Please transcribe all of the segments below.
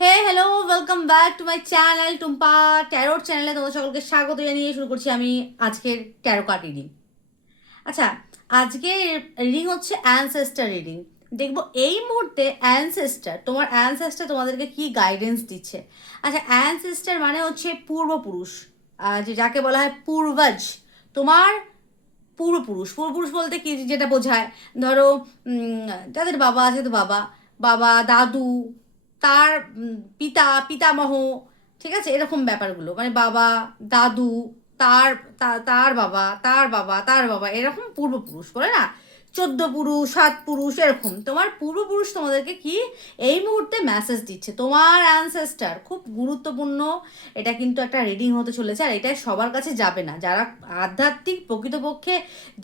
Hey hello, welcome back to my channel Tumpa tarot চ্যানেলে তোমাদের সকলকে স্বাগত জানিয়ে শুরু করছি আমি আজকের ট্যারো কার্ড রিডিং। আচ্ছা, আজকের রিডিং হচ্ছে অ্যানসেস্টার রিডিং। দেখবো এই মুহূর্তে তোমার অ্যানসেস্টার তোমাদেরকে কি গাইডেন্স দিচ্ছে। আচ্ছা, অ্যানসেস্টার মানে হচ্ছে পূর্বপুরুষ, যাকে বলা হয় পূর্বজ। তোমার পূর্বপুরুষ বলতে কি যেটা বোঝায়, ধরো যাদের বাবা আছে তো বাবা, বাবা দাদু, তার পিতামহ, ঠিক আছে, এরকম ব্যাপারগুলো মানে বাবা দাদু, তার তার বাবা তার বাবা তার বাবা, এরকম পূর্বপুরুষ বলে না, 14 পুরুষ 7 পুরুষ, এরকম তোমার পূর্বপুরুষ তোমাদেরকে কি এই মুহূর্তে মেসেজ দিচ্ছে। তোমার অ্যানসেস্টার খুব গুরুত্বপূর্ণ। এটা কিন্তু একটা রিডিং হতে চলেছে, আর এটা সবার কাছে যাবে না। যারা আধ্যাত্মিক প্রকৃতপক্ষে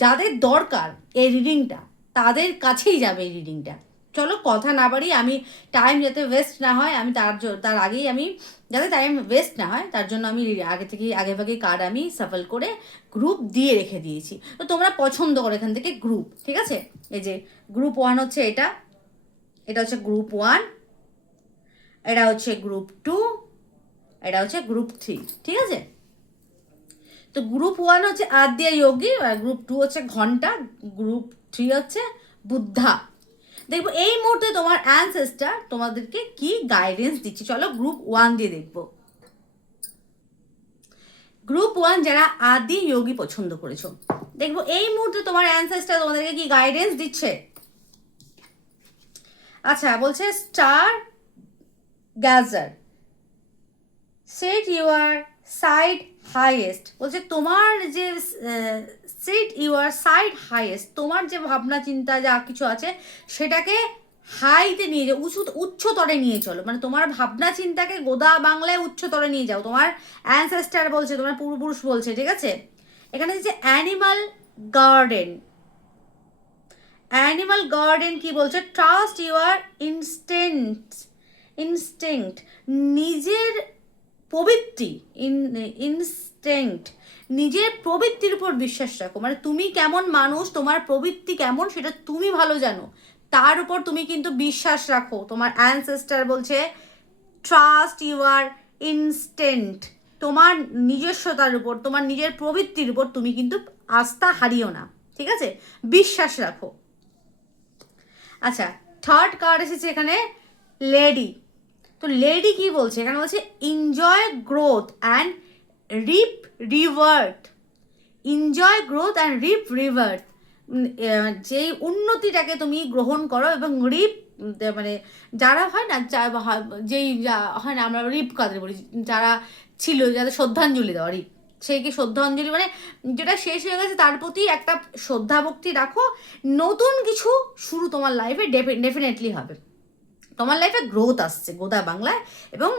যাদের দরকার এই রিডিংটা, তাদের কাছেই যাবে এই রিডিংটা। চলো কথা না বাড়ি, আমি টাইম যাতে ওয়েস্ট না হয়, আমি তার আগেই আমি যাতে টাইম ওয়েস্ট না হয় তার জন্য আমি আগেভাগেই কার্ড আমি সাফল করে গ্রুপ দিয়ে রেখে দিয়েছি। তো তোমরা পছন্দ করো এখান থেকে গ্রুপ, ঠিক আছে। এই যে গ্রুপ 1 হচ্ছে এটা, এটা হচ্ছে গ্রুপ 1, এটা হচ্ছে গ্রুপ 2, এটা হচ্ছে গ্রুপ 3, ঠিক আছে। তো গ্রুপ 1 হচ্ছে আদ্যা যোগী, আর গ্রুপ 2 হচ্ছে ঘন্টা, গ্রুপ 3 হচ্ছে বুদ্ধা। দেখবো এই মুহূর্তে তোমার অ্যানসেস্টার তোমাদেরকে কি গাইডেন্স দিচ্ছে। চলো গ্রুপ 1 দিয়ে দেখবো। গ্রুপ 1 যারা আদি যোগী পছন্দ করেছো, দেখবো এই মুহূর্তে তোমার অ্যানসেস্টার তোমাদেরকে কি গাইডেন্স দিচ্ছে। আচ্ছা, বলছে star gazer set your side highest. বলছে তোমার যে সেট ইউর সাইড হাইয়েস্ট, তোমার যে ভাবনা চিন্তা যা কিছু আছে সেটাকে হাইতে নিয়ে যাও, উচ্চতরে নিয়ে চলো। মানে তোমার ভাবনা চিন্তাকে গোদা বাংলায় উচ্চতরে নিয়ে যাও। তোমার অ্যানসেস্টার বলছে, তোমার পূর্বপুরুষ বলছে, ঠিক আছে। এখানে যে অ্যানিমাল গার্ডেন, অ্যানিমাল গার্ডেন কি বলছে, ট্রাস্ট ইউর ইনস্টিংক্ট, নিজের প্রবৃত্তি, ইনস্টিংক্ট, নিজের প্রবৃত্তির উপর বিশ্বাস রাখো। মানে তুমি কেমন মানুষ, তোমার প্রবৃত্তি কেমন সেটা তুমি ভালো জানো, তার উপর তুমি কিন্তু বিশ্বাস রাখো। তোমার অ্যানসেস্টার বলছে ট্রাস্ট ইউর ইনস্টিংক্ট, তোমার নিজস্বতার উপর, তোমার নিজের প্রবৃত্তির উপর তুমি কিন্তু আস্থা হারিও না, ঠিক আছে, বিশ্বাস রাখো। আচ্ছা, থার্ড কার্ড এসেছে এখানে লেডি। তো লেডি কি বলছে, এখানে বলছে enjoy growth and reap revert, enjoy growth and reap revert, যেই উন্নতিটাকে তুমি গ্রহণ করো এবং রিপ, মানে যারা হয় না, যেই হয় না, আমরা রিপ কাদের বলি, যারা ছিল, যাদের শ্রদ্ধাঞ্জলি দেওয়া, রিপ, সেই কি শ্রদ্ধাঞ্জলি, মানে যেটা শেষ হয়ে গেছে তার প্রতি একটা শ্রদ্ধা ভক্তি রাখো। নতুন কিছু শুরু তোমার লাইফে ডেফিনেটলি হবে। তোমার লাইফে গ্রোথ আসছে গোদা বাংলায়, এবং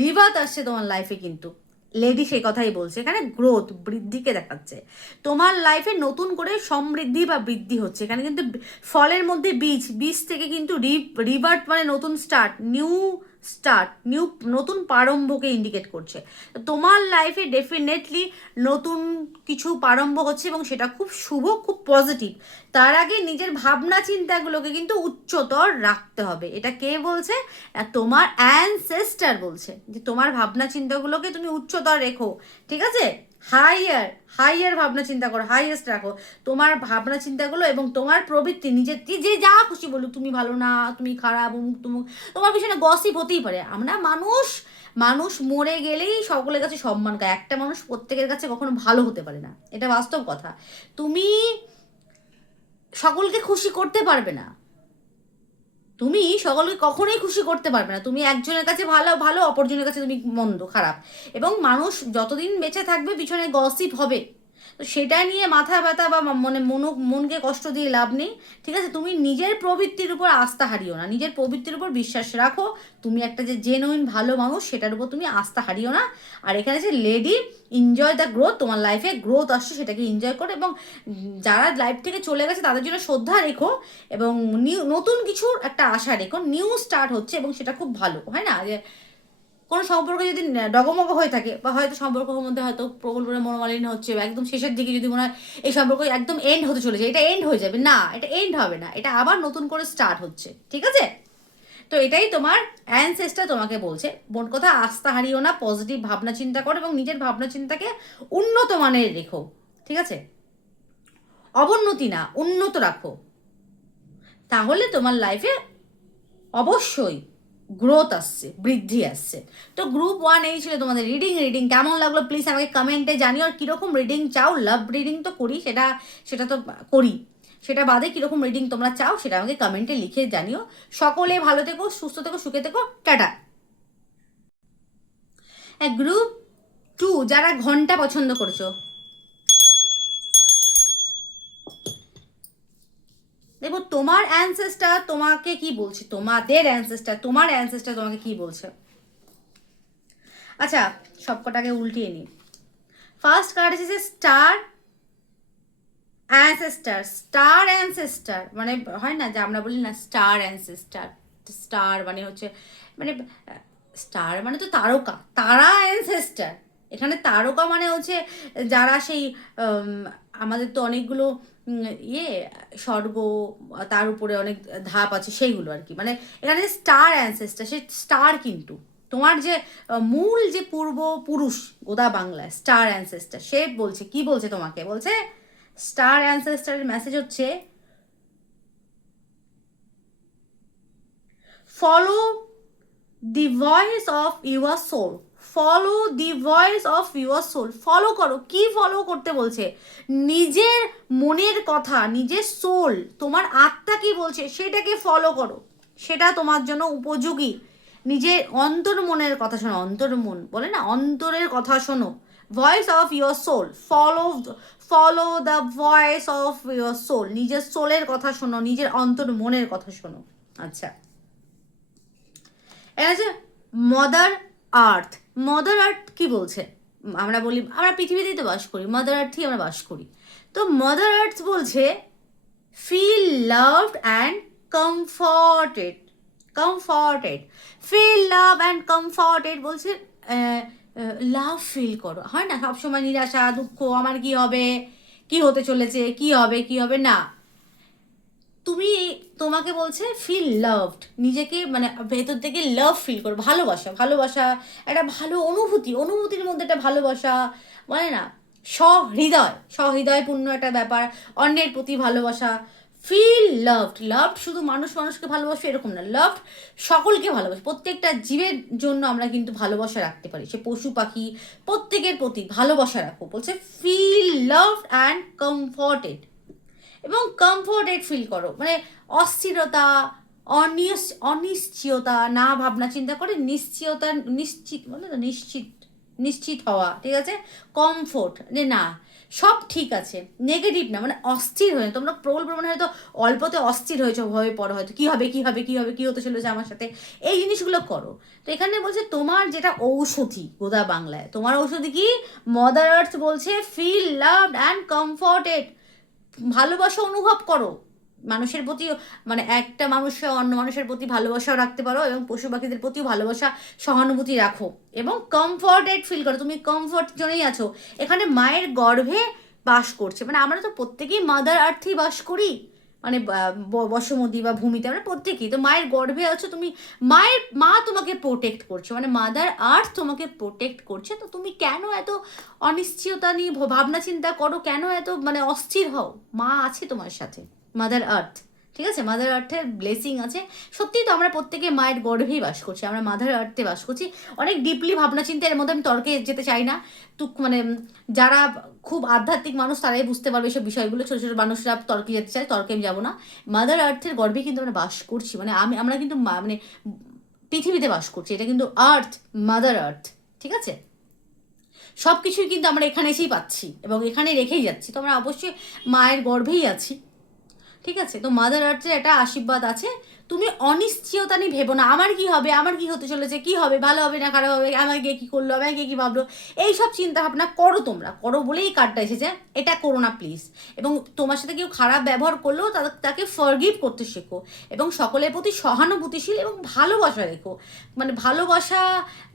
রিভার্ট আসছে তোমার লাইফে। কিন্তু লেডি সেই কথাই বলছে, এখানে গ্রোথ, বৃদ্ধিকে দেখাচ্ছে। তোমার লাইফে নতুন করে সমৃদ্ধি বা বৃদ্ধি হচ্ছে। এখানে কিন্তু ফলের মধ্যে বীজ থেকে কিন্তু রিভার্ট মানে নতুন স্টার্ট, নতুন প্রারম্ভকে ইন্ডিকেট করছে। তোমার লাইফে ডেফিনেটলি নতুন কিছু প্রারম্ভ হচ্ছে, এবং সেটা খুব শুভ, খুব পজিটিভ। তার আগে নিজের ভাবনা চিন্তাগুলোকে কিন্তু উচ্চতর রাখতে হবে। এটা কে বলছে? তোমার অ্যানসেস্টার বলছে যে তোমার ভাবনা চিন্তাগুলোকে তুমি উচ্চতর রেখো, ঠিক আছে। হাইয়ার ভাবনা চিন্তা করো, হাইয়েস্ট রাখো তোমার ভাবনা চিন্তাগুলো, এবং তোমার প্রবৃত্তি, নিজের যে যা খুশি বলুক, তুমি ভালো না, তুমি খারাপ, অমুক তুমুক, তোমার পিছনে গসিপ হতেই পারে। আমরা মানুষ মরে গেলেই সকলের কাছে সম্মান পায়। একটা মানুষ প্রত্যেকের কাছে কখনো ভালো হতে পারে না, এটা বাস্তব কথা। তুমি সকলকে খুশি করতে পারবে না, তুমি সকলকে কখনোই খুশি করতে পারবে না। তুমি একজনের কাছে ভালো ভালো, অপরজনের কাছে তুমি মন্দ খারাপ, এবং মানুষ যতদিন বেঁচে থাকবে পিছনে গসিপ হবে। তো সেটা নিয়ে মাথা ব্যথা বা মনকে কষ্ট দিয়ে লাভ নেই, ঠিক আছে। তুমি নিজের প্রবৃত্তির উপর আস্থা হারিও না, নিজের প্রবৃত্তির উপর বিশ্বাস রাখো। তুমি একটা যে জেনুইন ভালো মানুষ, সেটার উপর তুমি আস্থা হারিও না। আর এখানে যে লেডি, এনজয় দ্য গ্রোথ, তোমার লাইফে গ্রোথ আসছে সেটাকে এনজয় করো, এবং যারা লাইফ থেকে চলে গেছে তাদের জন্য শ্রদ্ধা রেখো, এবং নতুন কিছুর একটা আশা রেখো। নিউ স্টার্ট হচ্ছে, এবং সেটা খুব ভালো, হয় না যে কোনো সম্পর্ক যদি ডগমগ হয়ে থাকে, বা হয়তো সম্পর্কের মধ্যে হয়তো প্রবল মনোমালিন্য হচ্ছে, বা একদম শেষের দিকে যদি মনে হয় এই সম্পর্ক একদম এন্ড হতে চলেছে, এটা এন্ড হয়ে যাবে না, এটা এন্ড হবে না, এটা আবার নতুন করে স্টার্ট হচ্ছে, ঠিক আছে। তো এটাই তোমার অ্যানসেস্টার তোমাকে বলছে। মোট কথা, আস্থা হারিও না, পজিটিভ ভাবনা চিন্তা করো এবং নিজের ভাবনা চিন্তাকে উন্নত মানের রেখো, ঠিক আছে? অবনতি না, উন্নত রাখো, তাহলে তোমার লাইফে অবশ্যই গ্রোথ আসছে, বৃদ্ধি আসছে। তো গ্রুপ 1 এই ছিল তোমাদের রিডিং কেমন লাগলো প্লিজ আমাকে কমেন্টে জানিও। আর কীরকম রিডিং চাও, লাভ রিডিং তো করি, সেটা তো করি, সেটা বাদে কীরকম রিডিং তোমরা চাও সেটা আমাকে কমেন্টে লিখে জানিও। সকলে ভালো থেকো, সুস্থ থেকো, সুখে থেকো, টাটা। গ্রুপ 2 যারা ঘন্টা পছন্দ করছো, দেখো তোমার অ্যানসেস্টার তোমাকে কি বলছে, তোমাদের অ্যানসেস্টার, তোমার অ্যানসেস্টার তোমাকে কি বলছে। আচ্ছা, সবকটাকে উল্টিয়ে নিই। ফার্স্ট কার্ড এসেছে স্টার অ্যানসেস্টার, মানে হয় না যে আমরা বলি না স্টার অ্যানসেস্টার, স্টার মানে হচ্ছে মানে স্টার মানে তো তারকা, তারা অ্যানসেস্টার। এখানে তারকা মানে হচ্ছে যারা সেই আমাদের তো অনেকগুলো ইয়ে স্বর্গ, তার উপরে অনেক ধাপ আছে সেইগুলো আর কি। মানে এখানে স্টার অ্যানসেস্টার, সে স্টার কিন্তু তোমার যে মূল যে পূর্বপুরুষ গোদা বাংলায় স্টার অ্যানসেস্টার, সে বলছে, কি বলছে তোমাকে বলছে, স্টার অ্যানসেস্টারের মেসেজ হচ্ছে follow the voice of your soul, follow the voice of your soul, follow করো। কি ফলো করতে বলছে? নিজের মনের কথা, নিজের সোল, তোমার আত্মা কি বলছে সেটাকে ফলো করো, সেটা তোমার জন্য উপযোগী। নিজের অন্তর মনের কথা শোনো, অন্তর মন বলে না, অন্তরের কথা শোনো। Voice of your soul, follow the voice of your soul, নিজের সোলের কথা শোনো, নিজের অন্তর মনের কথা শোনো। আচ্ছা, এটা হচ্ছে মাদার আর্থ। মাদার আর্থ কি বলছে? আমরা বলি আমরা পৃথিবীতেই তো বাস করি, মাদার আর্থেই আমরা বাস করি। তো মাদার আর্থ বলছে feel loved and comforted, feel love and comforted বলছে লাভ ফিল করো। হয় না সবসময় নিরাশা, দুঃখ, আমার কি হবে, কি হতে চলেছে, কি হবে না, তুমি তোমাকে বলছে ফিল লাভড, নিজেকে মানে ভেতর থেকে লাভ ফিল করো, ভালোবাসা একটা ভালো অনুভূতির মধ্যে একটা ভালোবাসা, বলে না সহৃদয়পূর্ণ একটা ব্যাপার, অন্যের প্রতি ভালোবাসা। ফিল লাভড শুধু মানুষকে ভালোবাসো এরকম না, লাভড সকলকে ভালোবাসো, প্রত্যেকটা জীবের জন্য আমরা কিন্তু ভালোবাসা রাখতে পারি, সে পশু পাখি প্রত্যেকের প্রতি ভালোবাসা রাখো। বলছে ফিল লাভড অ্যান্ড কমফর্টেড, এবং কমফোর্টেড ফিল করো, মানে অস্থিরতা, অনিশ্চয়তা না ভাবনা চিন্তা করে নিশ্চিত বলে তো নিশ্চিত হওয়া, ঠিক আছে? কমফোর্ট, যে না সব ঠিক আছে, নেগেটিভ না, মানে অস্থির হয়ে তোমরা প্রবল পরিমাণে হয়তো অল্পতে অস্থির হয়ে পড়ো, হয়তো কি হবে কি হতে চলেছে আমার সাথে, এই জিনিসগুলো করো। তো এখানে বলছে তোমার যেটা ঔষধি গোদা বাংলায়, তোমার ঔষধি কি? মাদার আর্থ বলছে ফিল লাভড অ্যান্ড কমফর্টেড, ভালোবাসা অনুভব করো মানুষের প্রতি, মানে একটা মানুষের অন্য মানুষের প্রতি ভালোবাসাও রাখতে পারো এবং পশু পাখিদের প্রতিও ভালোবাসা সহানুভূতি রাখো, এবং কমফর্টেড ফিল করো, তুমি কমফর্ট জোনেই আছো। এখানে মায়ের গর্ভে বাস করছে, মানে আমরা তো প্রত্যেকেই মাদার আর্থেই বাস করি, মানে বসমতী বা ভূমিতে আমরা প্রত্যেকেই তো মায়ের গর্ভে আছো তুমি, মা তোমাকে প্রোটেক্ট করছে, মানে মাদার আর্থ তোমাকে প্রোটেক্ট করছে। তো তুমি কেন এত অনিশ্চয়তা নিয়ে ভাবনা চিন্তা করো, কেন এত মানে অস্থির হও? মা আছে তোমার সাথে, মাদার আর্থ, ঠিক আছে? মাদার আর্থের ব্লেসিং আছে। সত্যিই তো আমরা প্রত্যেকে মায়ের গর্ভেই বাস করছি, আমরা মাদার আর্থে বাস করছি। অনেক ডিপলি ভাবনা চিন্তা, এর মধ্যে আমি তর্কে যেতে চাই না। মানে যারা খুব আধ্যাত্মিক মানুষ তারাই বুঝতে পারবে এসব বিষয়গুলো, ছোটো ছোটো মানুষরা তর্কে যেতে চায়, তর্কে আমি যাবো না। মাদার আর্থের গর্ভে কিন্তু আমরা বাস করছি, মানে আমরা কিন্তু মানে পৃথিবীতে বাস করছি, এটা কিন্তু আর্থ, মাদার আর্থ, ঠিক আছে? সব কিছুই কিন্তু আমরা এখানে এসেই পাচ্ছি এবং এখানে রেখেই যাচ্ছি, তো আমরা অবশ্যই মায়ের গর্ভেই আছি, ঠিক আছে? তো মাদার আর্থের একটা আশীর্বাদ আছে। তুমি অনিশ্চয়তা নিয়ে ভেবো না, আমার কি হবে, আমার কি হতে চলেছে, কি হবে, ভালো হবে না খারাপ হবে, আমাকে কি করলো, আমাকে কি ভাবলো, এইসব চিন্তা ভাবনা করো, তোমরা করো বলেই কার্ডটা এসেছে, এটা করো না প্লিজ। এবং তোমার সাথে কেউ খারাপ ব্যবহার করলেও তাকে ফরগিভ করতে শেখো, এবং সকলের প্রতি সহানুভূতিশীল এবং ভালোবাসা রেখো। মানে ভালোবাসা,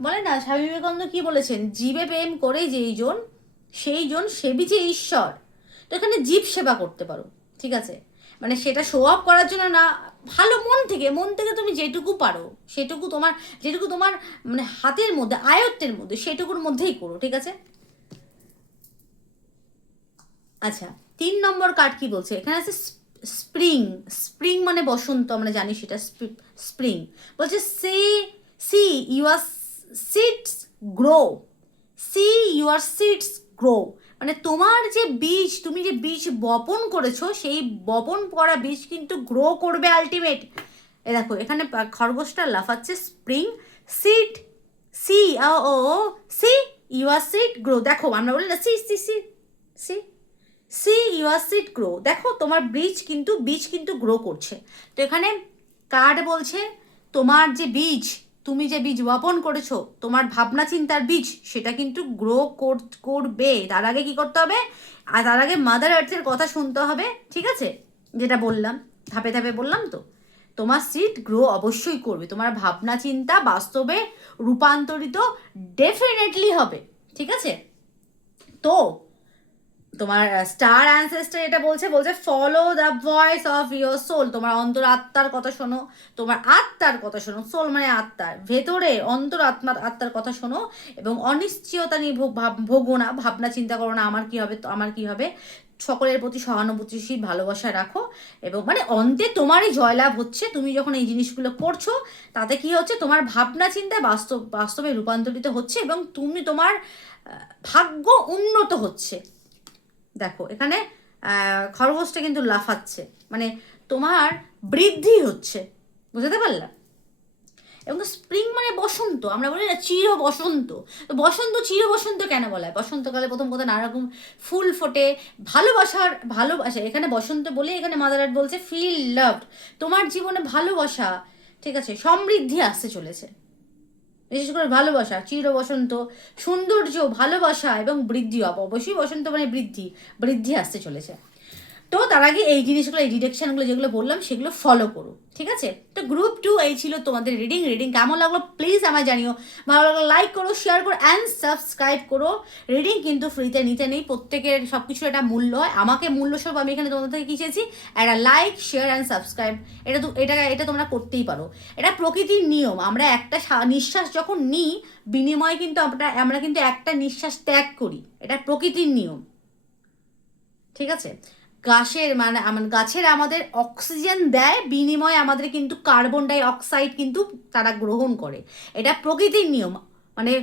বলে না স্বামী বিবেকানন্দ কি বলেছেন, জীবে প্রেম করে সেই জন সেবিছে ঈশ্বর। তো এখানে জীব সেবা করতে পারো, ঠিক আছে? মানে সেটা শো অফ করার জন্য না, ভালো মন থেকে তুমি যেটুকু পারো সেটুকু তোমার, যেটুকু তোমার মানে হাতের মধ্যে আয়ত্তের মধ্যে সেটুকুর মধ্যেই করো, ঠিক আছে? আচ্ছা, 3 নম্বর কার্ড কি বলছে এখানে আছে? স্প্রিং। স্প্রিং মানে বসন্ত, আমরা জানি সেটা স্প্রিং। বলছে see see your seeds grow, see your seeds grow, মানে তোমার যে বীজ, তুমি যে বীজ বপন করেছো সেই বপন করা বীজ কিন্তু গ্রো করবে আলটিমেট। এ দেখো এখানে খরগোশটা লাফাচ্ছে, স্প্রিং সিড, সি ও সি ইউর সিড গ্রো। দেখো আমরা বলি না see see see see see your seed grow, দেখো তোমার বীজ কিন্তু গ্রো করছে। তো এখানে কার্ড বলছে তোমার যে বীজ, তুমি যে বীজ বপন করেছো, তোমার ভাবনা চিন্তার বীজ, সেটা কিন্তু গ্রো করবে। তার আগে কি করতে হবে? আর তার আগে মাদার আর্থের কথা শুনতে হবে, ঠিক আছে? যেটা বললাম, ধাপে ধাপে বললাম তো, তোমার সিড গ্রো অবশ্যই করবে, তোমার ভাবনা চিন্তা বাস্তবে রূপান্তরিত ডেফিনেটলি হবে, ঠিক আছে? তো তোমার স্টার অ্যানসেস্টার এটা বলছে follow the voice of your soul, তোমার অন্তর আত্মার কথা শোনো, তোমার আত্মার কথা শোনো, সোল মানে আত্মার ভেতরে অন্তর আত্মার কথা শোনো, এবং অনিশ্চয়তা নিয়ে ভোগো না, ভাবনা চিন্তা করো না আমার কি হবে, আমার কি হবে, সকলের প্রতি সহানুভূতিশীল ভালোবাসা রাখো, এবং মানে অন্তে তোমারই জয়লাভ হচ্ছে। তুমি যখন এই জিনিসগুলো করছো তাতে কি হচ্ছে, তোমার ভাবনা চিন্তা বাস্তবে রূপান্তরিত হচ্ছে, এবং তুমি তোমার ভাগ্য উন্নত হচ্ছে। দেখো এখানে খরগোশটা কিন্তু লাফাচ্ছে, মানে তোমার বৃদ্ধি হচ্ছে, বুঝতে পারলাম? এবং স্প্রিং মানে বসন্ত, আমরা বলি না চির বসন্ত। তো চির বসন্ত কেন বলা হয়? বসন্তকালে প্রথম কথা নানা রকম ফুল ফোটে, ভালোবাসা এখানে বসন্ত বলে, এখানে মাদার আর্থ বলছে ফিল লাভড, তোমার জীবনে ভালোবাসা, ঠিক আছে, সমৃদ্ধি আসতে চলেছে, বিশেষ করে ভালোবাসা, চির বসন্ত, সৌন্দর্য, ভালোবাসা এবং বৃদ্ধি। অবশ্যই বসন্ত মানে বৃদ্ধি আসতে চলেছে। তো তার আগে এই জিনিসগুলো, এই ডিরেকশনগুলো যেগুলো বললাম সেগুলো ফলো করো, ঠিক আছে? তো গ্রুপ 2 এই ছিল তোমাদের রিডিং কেমন লাগলো প্লিজ আমায় জানিও, ভালো লাগলো লাইক করো, শেয়ার করো অ্যান্ড সাবস্ক্রাইব করো। রিডিং কিন্তু ফ্রিতে নিতে নেই, প্রত্যেকের সব কিছুর একটা মূল্য হয়, আমাকে মূল্যস্বরূপ আমি এখানে তোমাদের থেকে কী চেয়েছি? একটা লাইক, শেয়ার অ্যান্ড সাবস্ক্রাইব। এটা তোমরা করতেই পারো, এটা প্রকৃতির নিয়ম। আমরা একটা নিঃশ্বাস যখন নিই, বিনিময়ে কিন্তু আমরা কিন্তু একটা নিঃশ্বাস ত্যাগ করি, এটা প্রকৃতির নিয়ম, ঠিক আছে? গাছের আমাদের অক্সিজেন দেয়, বিনিময়ে আমাদের কিন্তু কার্বন ডাই অক্সাইড কিন্তু তারা গ্রহণ করে, এটা প্রকৃতির নিয়ম, মানে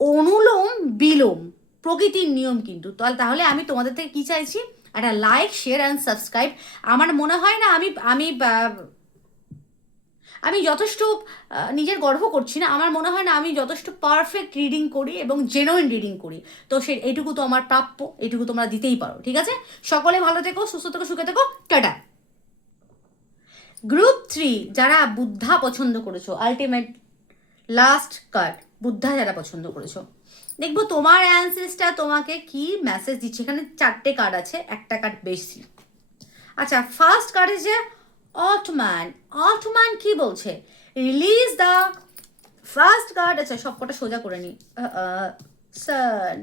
অনুলোম বিলোম, প্রকৃতির নিয়ম কিন্তু। তাহলে আমি তোমাদের থেকে কি চাইছি? একটা লাইক, শেয়ার অ্যান্ড সাবস্ক্রাইব। আমার মনে হয় না আমি আমি আমি যথেষ্ট নিজের গর্ব করছি না, আমার মনে হয় না আমি যথেষ্ট পারফেক্ট রিডিং করি এবং জেনুইন রিডিং করি, তো এইটুকু তো আমার প্রাপ্য, এইটুকু তোমরা দিতেই পারো, ঠিক আছে? সকলে ভালো থেকো, সুস্থ থেকো, সুখে থেকো, টাটা। গ্রুপ 3 যারা বুদ্ধা পছন্দ করেছো, আলটিমেট লাস্ট কার্ড বুদ্ধা যারা পছন্দ করেছো, দেখবো তোমার অ্যানসেস্টার তোমাকে কি মেসেজ দিচ্ছে। এখানে 4টে কার্ড আছে, একটা কার্ড বেশি। আচ্ছা, ফার্স্ট কার্ড যে অটম্যান কি বলছে? Release the first card. আচ্ছা, সব কটা সোজা করে নি। সান,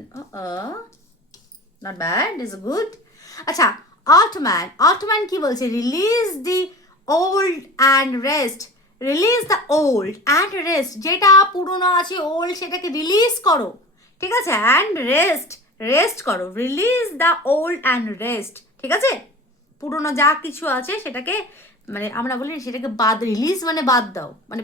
নট ব্যাড, ইজ গুড। আচ্ছা, অটম্যান কি বলছে? Release the old and rest, release the old and rest, যেটা পুরনো আছে ওল্ড সেটাকে রিলিজ করো, ঠিক আছে? অ্যান্ড রেস্ট করো, release the old and rest, ঠিক আছে? পুরনো যা কিছু আছে সেটাকে, মানে আমরা বলি সেটাকে রিলিজ মানে বাদ দাও, মানে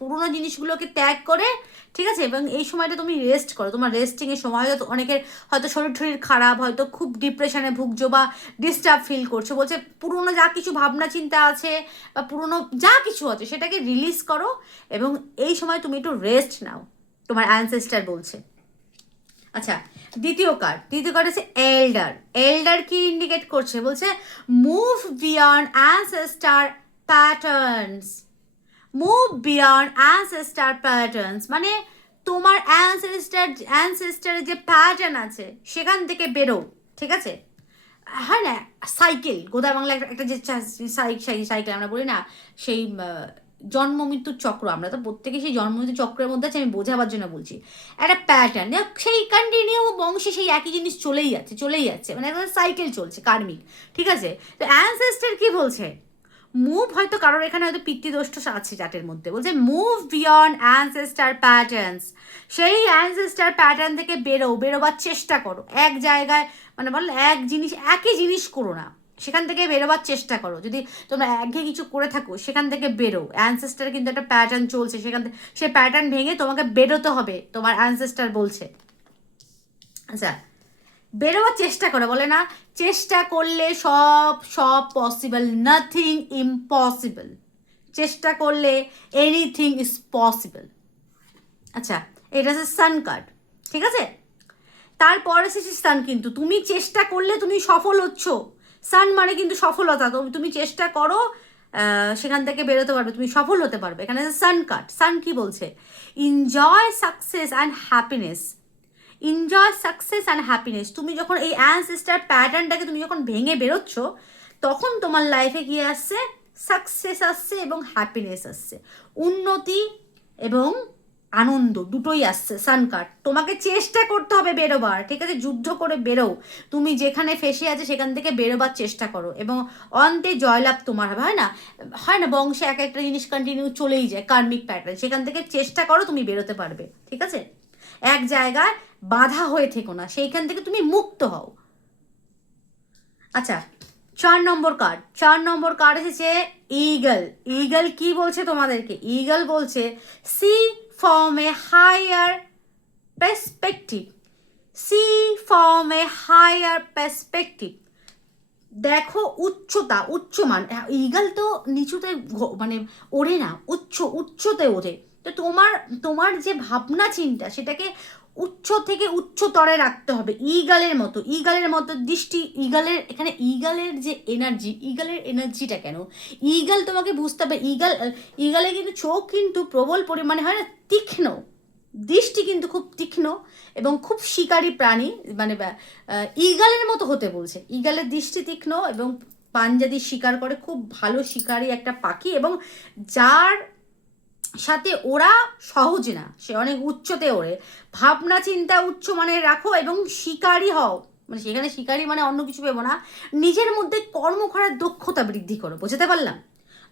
পুরনো জিনিসগুলোকে ত্যাগ করে, ঠিক আছে? এবং এই সময়টা তুমি রেস্ট করো, তোমার রেস্টিংয়ের সময় হয়তো অনেকের হয়তো শরীর খারাপ, হয়তো খুব ডিপ্রেশনে ভুগছো বা ডিস্টার্ব ফিল করছো, বলছে পুরনো যা কিছু ভাবনা চিন্তা আছে বা পুরনো যা কিছু আছে সেটাকে রিলিজ করো, এবং এই সময় তুমি একটু রেস্ট নাও, তোমার অ্যানসেস্টার বলছে। আচ্ছা, দ্বিতীয় কার্ড হচ্ছে এল্ডার কি ইন্ডিকেট করছে? বলছে মুভ বিয়ন্ড অ্যানসেস্টার প্যাটার্নস, মানে তোমার অ্যানসেস্টারের যে প্যাটার্ন আছে সেখান থেকে বেরো, ঠিক আছে? হয় না সাইকেল, গোদা বাংলা একটা যে সাইকেল আমরা বলি না, সেই জন্ম মৃত্যুর চক্র, আমরা তো প্রত্যেকে সেই জন্ম মৃত্যুর চক্রের মধ্যে আছে, আমি বোঝাবার জন্য বলছি। একটা প্যাটার্ন, সেই কন্টিনিউ বংশে সেই একই জিনিস চলেই যাচ্ছে, মানে একটা সাইকেল চলছে কার্মিক, ঠিক আছে? তো অ্যানসেস্টার কি বলছে? মুভ, হয়তো কারোর এখানে হয়তো পিতৃদোষ আছে চার্টের মধ্যে, বলছে মুভ বিয়ন্ড অ্যানসেস্টার প্যাটার্নস। সেই অ্যানসেস্টার প্যাটার্ন থেকে বেরোবার চেষ্টা করো। এক জায়গায় মানে বল একই জিনিস করো না, সেখান থেকে বেরোবার চেষ্টা করো। যদি তোমরা একঘেয়ে কিছু করে থাকো সেখান থেকে বেরো। অ্যানসেস্টার কিন্তু একটা প্যাটার্ন চলছে, সেখান থেকে সেই প্যাটার্ন ভেঙে তোমাকে বেরোতে হবে, তোমার অ্যানসেস্টার বলছে। আচ্ছা, বেরোবার চেষ্টা করো, বলে না চেষ্টা করলে সব পসিবল, নাথিং ইম্পসিবল। চেষ্টা করলে এনিথিং ইজ পসিবল। আচ্ছা, এটা হচ্ছে সান কার্ড, ঠিক আছে। তারপর এসেছে সান, কিন্তু তুমি চেষ্টা করলে তুমি সফল হচ্ছ। সান মানে কিন্তু সফলতা, তুমি চেষ্টা করো সেখান থেকে বেরোতে পারবে, তুমি সফল হতে পারবে। এখানে সান কার্ড। সান কি বলছে? Enjoy success and happiness. Enjoy success and happiness. তুমি যখন এই অ্যানসেস্টার প্যাটার্নটাকে তুমি যখন ভেঙে বেরোচ্ছ, তখন তোমার লাইফে কি আসছে? সাকসেস আসছে এবং হ্যাপিনেস আসছে, উন্নতি এবং আনন্দ দুটোই আসছে। Sun card. তোমাকে চেষ্টা করতে হবে বেরোবার, ঠিক আছে, যুদ্ধ করে বেরো। তুমি যেখানে ফেসে আছে সেখান থেকে বেরোবার চেষ্টা করো এবং অন্তে জয়লাভ তোমার হবে। হয় না বংশে এক একটা জিনিস কন্টিনিউ চলেই যায়, কার্মিক প্যাটার্ন, সেখান থেকে চেষ্টা করো, তুমি বেরোতে পারবে, ঠিক আছে। এক জায়গায় বাধা হয়ে থেকো না, সেইখান থেকে তুমি মুক্ত হও। আচ্ছা, 4 নম্বর কার্ড। 4 নম্বর কার্ড এসেছে ইগল। ইগল কি বলছে তোমাদেরকে? ইগল বলছে see from a higher perspective. See from a higher perspective. দেখো উচ্চতা, উচ্চমান। ইগল তো নিচুতে মানে ওড়ে না, উচ্চতে ওঠে। তো তোমার যে ভাবনা চিন্তা সেটাকে উচ্চ থেকে উচ্চতরে রাখতে হবে, ইগলের মতো দৃষ্টি। ইগলের যে ইগলের এনার্জিটা কেন? ইগল তোমাকে বুঝতে হবে। ইগলে কিন্তু চোখ কিন্তু প্রবল পরিমাণে হয় না, তীক্ষ্ণ দৃষ্টি, কিন্তু খুব তীক্ষ্ণ এবং খুব শিকারী প্রাণী। মানে ইগলের মতো হতে বলছে। ইগলের দৃষ্টি তীক্ষ্ণ এবং পাঞ্জাদি শিকার করে, খুব ভালো শিকারী একটা পাখি, এবং যার সাথে ওরা সহজ না, সে অনেক উচ্চতে ওড়ে। ভাবনা চিন্তা উচ্চ মানের রাখো এবং শিকারী হও। মানে সেখানে শিকারী মানে অন্য কিছু ভেবো না, নিজের মধ্যে কর্ম করার দক্ষতা বৃদ্ধি করো। বুঝতে পারলাম?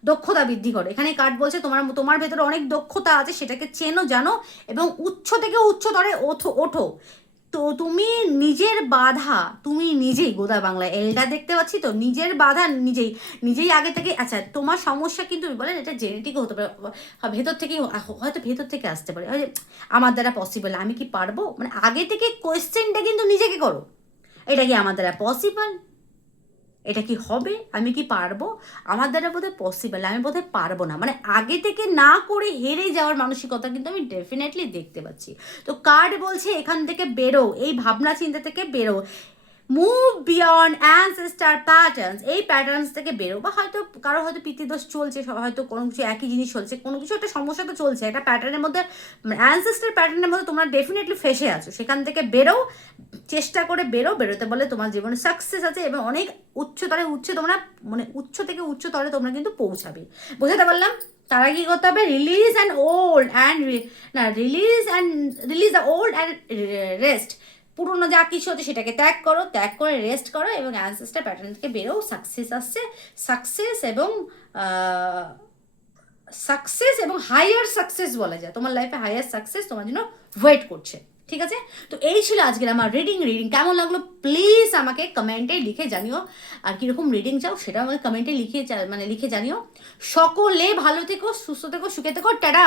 দক্ষতা বৃদ্ধি করো। এখানে কার্ড বলছে তোমার ভেতরে অনেক দক্ষতা আছে, সেটাকে চেনো, জানো এবং উচ্চ থেকে উচ্চতরে ওঠো। তো তুমি নিজের বাধা তুমি নিজেই, গোদা বাংলা এলটা দেখতে পাচ্ছি তো, নিজের বাধা নিজেই আগে থেকে। আচ্ছা, তোমার সমস্যা কিন্তু বলেন এটা জেনেটিকও হতে পারে, হয়তো ভেতর থেকে আসতে পারে। আমার দ্বারা পসিবল, আমি কি পারবো, মানে আগে থেকে কোয়েশ্চেনটা কিন্তু নিজেকে করো, এটা কি আমার দ্বারা পসিবল, এটা কি হবে, আমি কি পারবো, আমার দ্বারা বোধহয় পসিবল, আমি বোধহয় পারবো না। মানে আগে থেকে না করে হেরে যাওয়ার মানসিকতা কিন্তু আমি ডেফিনেটলি দেখতে পাচ্ছি। তো কার্ড বলছে এখান থেকে বেরো, এই ভাবনা চিন্তা থেকে বেরো, মুভ বিয়ন্ড অ্যানসেস্টার প্যাটার্নস। এই প্যাটার্নস থেকে বেরো। বা হয়তো কারো হয়তো পিতৃদোষ চলছে, হয়তো কোনো কিছু একই জিনিস চলছে, কোনো কিছু একটা সমস্যা তো চলছে, একটা প্যাটার্নের মধ্যে, অ্যানসেস্টার প্যাটার্নের মধ্যে তোমরা ডেফিনেটলি ফেসে আছো, সেখান থেকে বেরো, চেষ্টা করে বেরোতে বলে তোমার জীবনে সাকসেস আছে এবং অনেক তোমরা মানে উচ্চ থেকে উচ্চতরে তোমরা কিন্তু পৌঁছাবে। বোঝাতে পারলাম? তারা কি করতে হবে? Release the old and rest. পুরোনো যা কিছু হচ্ছে সেটাকে ত্যাগ করে রেস্ট করো এবং অ্যানসেস্টার প্যাটার্ন থেকে বেরো। সাকসেস আসছে, সাকসেস এবং হায়ার সাকসেস বলা যায়, তোমার লাইফে হায়ার সাকসেস তোমার জন্য ওয়েট করছে, ঠিক আছে। তো এই ছিল আজকের আমার রিডিং। কেমন লাগলো প্লিজ আমাকে কমেন্টে লিখে জানিও, আর কীরকম রিডিং চাও সেটাও আমাকে কমেন্টে লিখে জানিও। সকলে ভালো থেকো, সুস্থ থেকো, সুখে থেকো, টাটা।